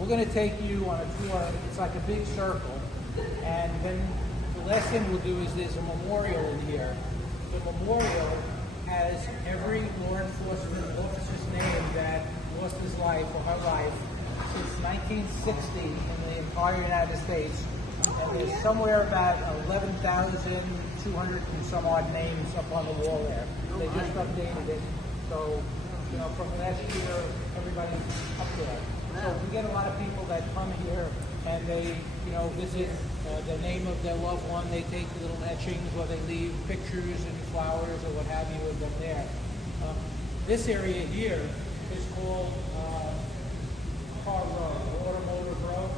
we're going to take you on a tour. It's like a big circle. And then the last thing we'll do is there's a memorial in here. The memorial has every law enforcement officer's name that lost his life or her life since 1960 in the entire United States. And there's somewhere about 11,200 and some odd names up on the wall there. They just updated it. So, you know, from last year, everybody's up there. So we get a lot of people that come here and they, you know, visit the name of their loved one. They take little etchings or they leave pictures and flowers or what have you of them there. This area here is called Car Row, Automotive Row.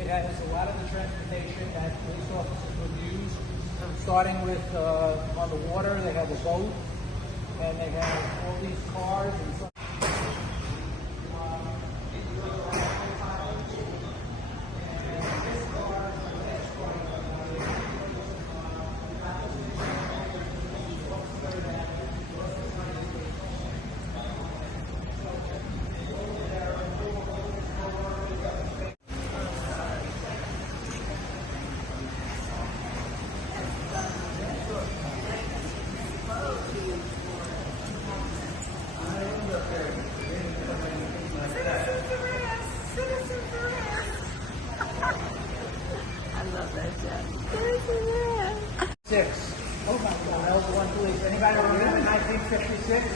It has a lot of the transportation that police officers would use. Starting with on the water, they have a boat, and they have all these cars and so. Six. Oh my God, Elder One Police. Anybody remember 1956?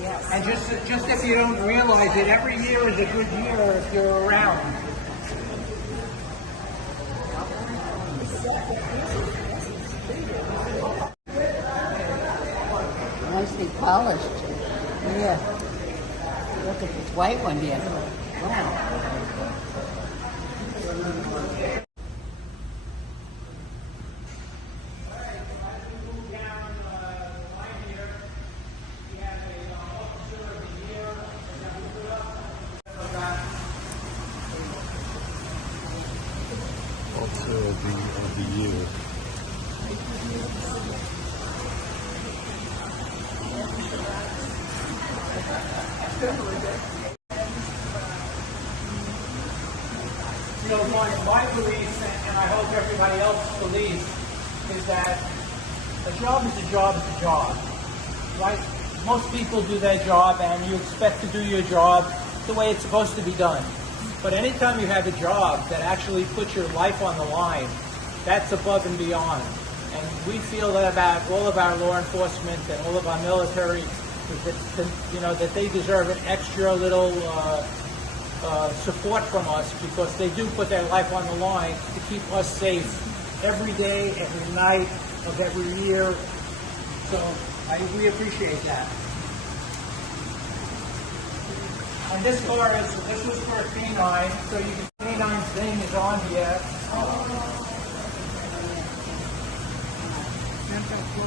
Yes. And just if you don't realize it, every year is a good year if you're around. Nicely polished. Yeah. Look at this white one here. Wow. Of the year. You know, my belief, and I hope everybody else believes, is that a job is a job is a job, right? Most people do their job and you expect to do your job the way it's supposed to be done. But anytime you have a job that actually puts your life on the line, that's above and beyond. And we feel that about all of our law enforcement and all of our military, that, you know, that they deserve an extra little support from us because they do put their life on the line to keep us safe every day, every night of every year. So we appreciate that. And this car this was for a canine, so you can canine's thing is on here.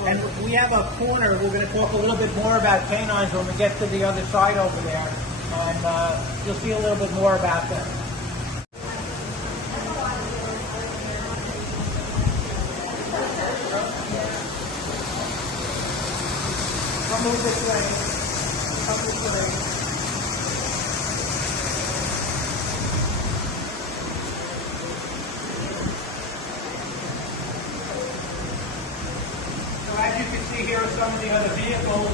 And we have a corner. We're going to talk a little bit more about canines when we get to the other side over there, and you'll see a little bit more about them. Come move this way. Come this way. As you can see, here are some of the other vehicles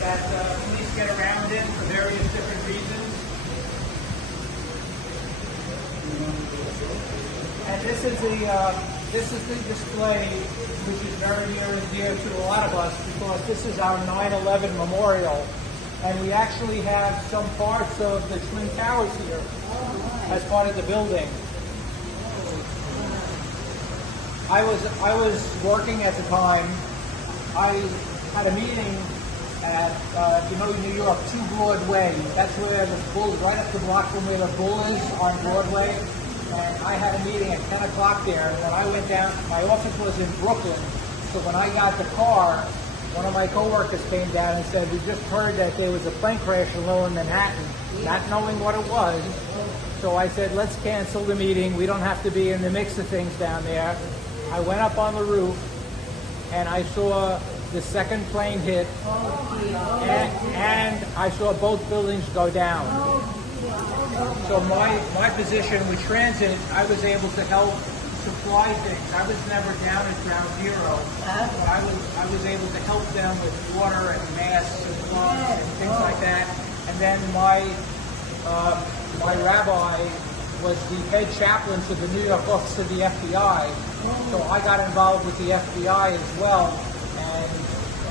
that police get around in for various different reasons. And this is the display, which is very near and dear to a lot of us because this is our 9/11 memorial, and we actually have some parts of the Twin Towers here as part of the building. I was working at the time. I had a meeting at, you know, New York, 2 Broadway. That's where the Bull, right up the block from where the Bull is on Broadway. And I had a meeting at 10 o'clock there. And when I went down, my office was in Brooklyn. So when I got the car, one of my coworkers came down and said, "We just heard that there was a plane crash in Lower Manhattan," not knowing what it was. So I said, "Let's cancel the meeting. We don't have to be in the mix of things down there." I went up on the roof and I saw the second plane hit, and I saw both buildings go down. So my position with transit, I was able to help supply things. I was never down at ground zero. But I was able to help them with water and masks and gloves and things like that. And then my rabbi was the head chaplain to the New York office of the FBI. So I got involved with the FBI as well. And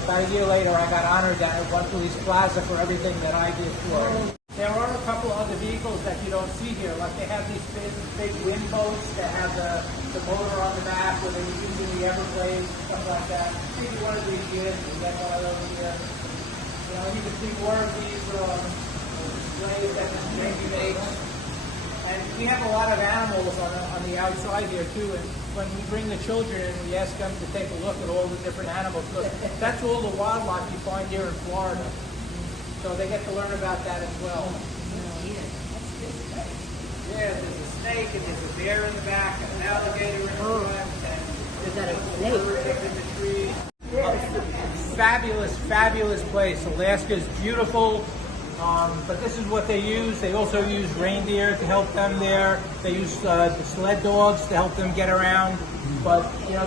about a year later, I got honored at One Police Plaza for everything that I did for it. There are a couple other vehicles that you don't see here. Like they have these big wind boats that have the motor on the back where they use in the Everglades, stuff like that. Maybe one of these here, you get one of those here. You know, you can see more of these slaves that this Navy makes. And we have a lot of animals on the outside here too. And when we bring the children in, we ask them to take a look at all the different animals. Look, that's all the wildlife you find here in Florida. So they get to learn about that as well. Yeah, there's a snake and there's a bear in the back and an alligator in the front. And Is that a snake in the tree. Fabulous, fabulous place. Alaska's beautiful. But this is what they use. They also use reindeer to help them there. They use the sled dogs to help them get around. But you know,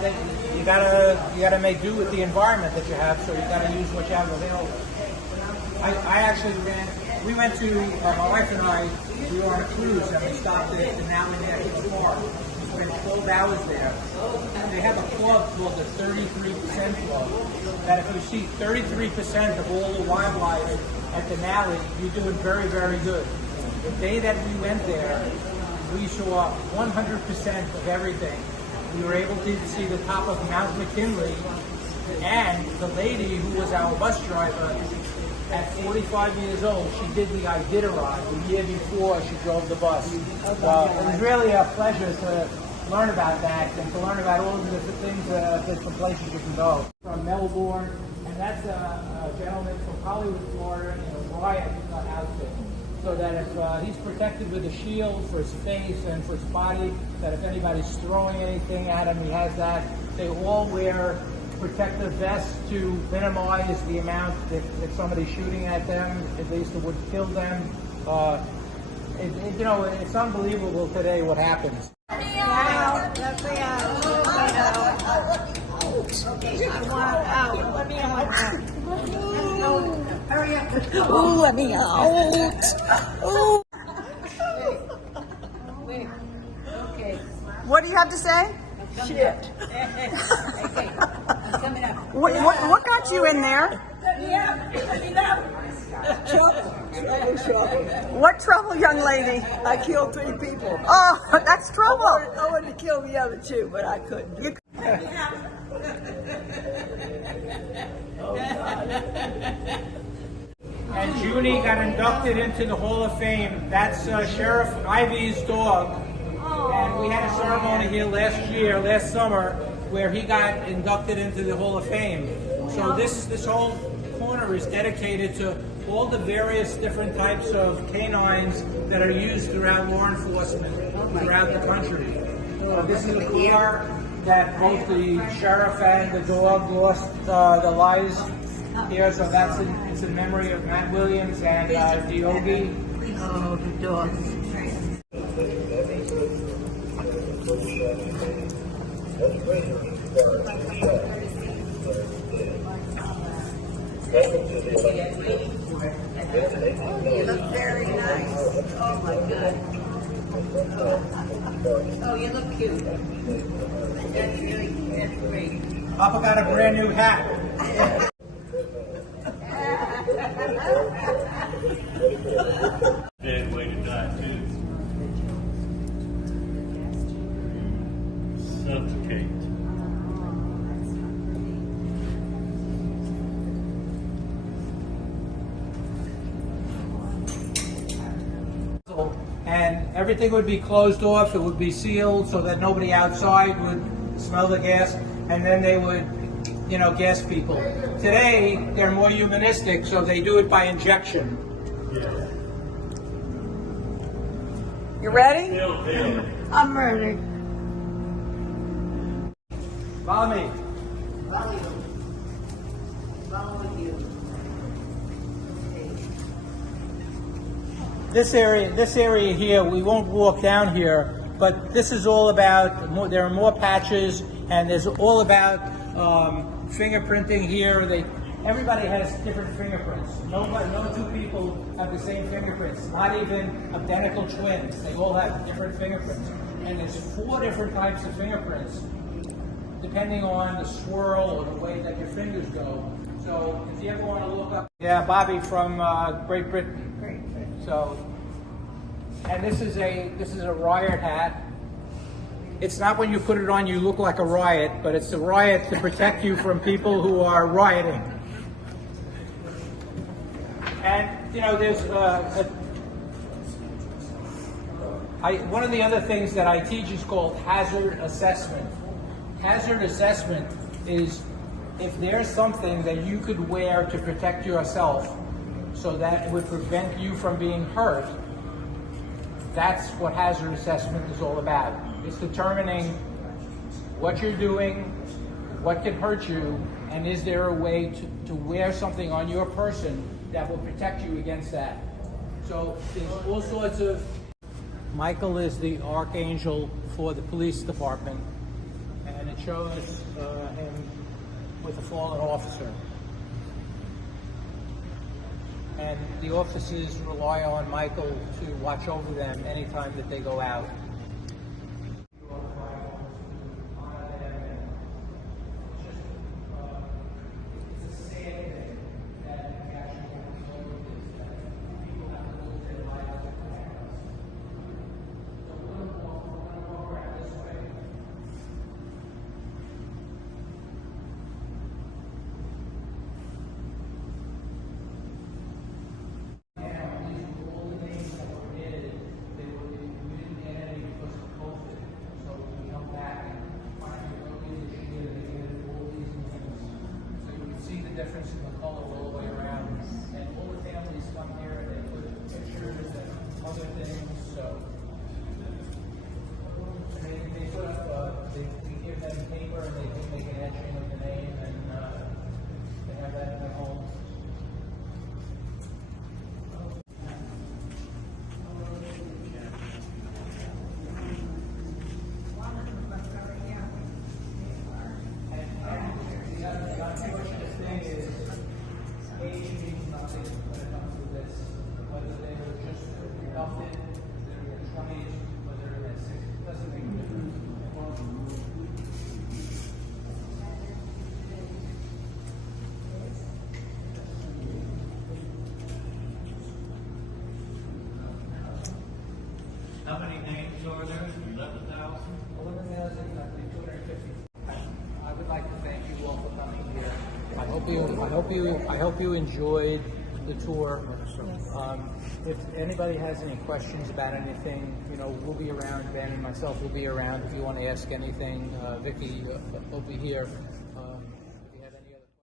you gotta make do with the environment that you have. So you gotta use what you have available. I actually we went to, my wife and I, we were on a cruise and we stopped at the Maui National Park. We spent 12 hours there. They have a club called the 33% Club. That if you see 33% of all the wildlife at the Maui, you're doing very, very good. The day that we went there, we saw 100% of everything. We were able to see the top of Mount McKinley, and the lady who was our bus driver, at 45 years old, she did the Iditarod the year before she drove the bus. It was really a pleasure to learn about that and to learn about all the different things, different places you can go. From Melbourne, and that's a gentleman from Hollywood, Florida, in a riot outfit. So that if he's protected with a shield for his face and for his body, that if anybody's throwing anything at him, he has that. They all wear protective vests to minimize the amount if somebody's shooting at them, at least it would kill them. You know, it's unbelievable today what happens. Let me out. Okay, I want out. Let me out. Hurry up. Oh, let me out. Oh. Wait. Okay. What do you have to say? Shit. Okay. I'm coming up. What got you in there? Let me out. Let me out. Trouble. What trouble, young lady? I killed 3 people. Oh, that's trouble. I wanted to kill the other 2, but I couldn't. And Junie got inducted into the Hall of Fame. That's Sheriff Ivy's dog. And we had a ceremony here last summer, where he got inducted into the Hall of Fame. So this whole corner is dedicated to all the various different types of canines that are used throughout law enforcement throughout the country. This is a car that both the sheriff and the dog lost the lives here, so it's in memory of Matt Williams and Diogi. Oh, the dogs. You look very nice. Oh my God. Oh, you look cute. That's great. Papa got a brand new hat. Dead way to die too. Suffocate. And everything would be closed off, it would be sealed so that nobody outside would smell the gas, and then they would, you know, gas people. Today, they're more humanistic, so they do it by injection. Yeah. You ready? Still there. I'm ready. Follow me. Follow you. this area here, we won't walk down here, but this is all about, there are more patches, and there's all about fingerprinting here. Everybody has different fingerprints. No two people have the same fingerprints, not even identical twins. They all have different fingerprints. And there's 4 different types of fingerprints, depending on the swirl or the way that your fingers go. So if you ever want to look up, yeah, Bobby from Great Britain. So, and this is a riot hat. It's not when you put it on you look like a riot, but it's a riot to protect you from people who are rioting. And you know, there's one of the other things that I teach is called hazard assessment. Hazard assessment is if there's something that you could wear to protect yourself so that it would prevent you from being hurt. That's what hazard assessment is all about. It's determining what you're doing, what can hurt you, and is there a way to wear something on your person that will protect you against that. So there's all sorts of... Michael is the archangel for the police department, and it shows him with a fallen officer. And the officers rely on Michael to watch over them anytime that they go out. Difference in the color all the way around, and all the families come here and they put pictures and other things. So they put up, we give them paper and they can make an etching of the name, and they have that in their homes. How many names are there? 11,000? 11,250. I would like to thank you all for coming here. I hope you enjoyed the tour. If anybody has any questions about anything, you know, we'll be around. Ben and myself will be around. If you want to ask anything, Vicky will be here.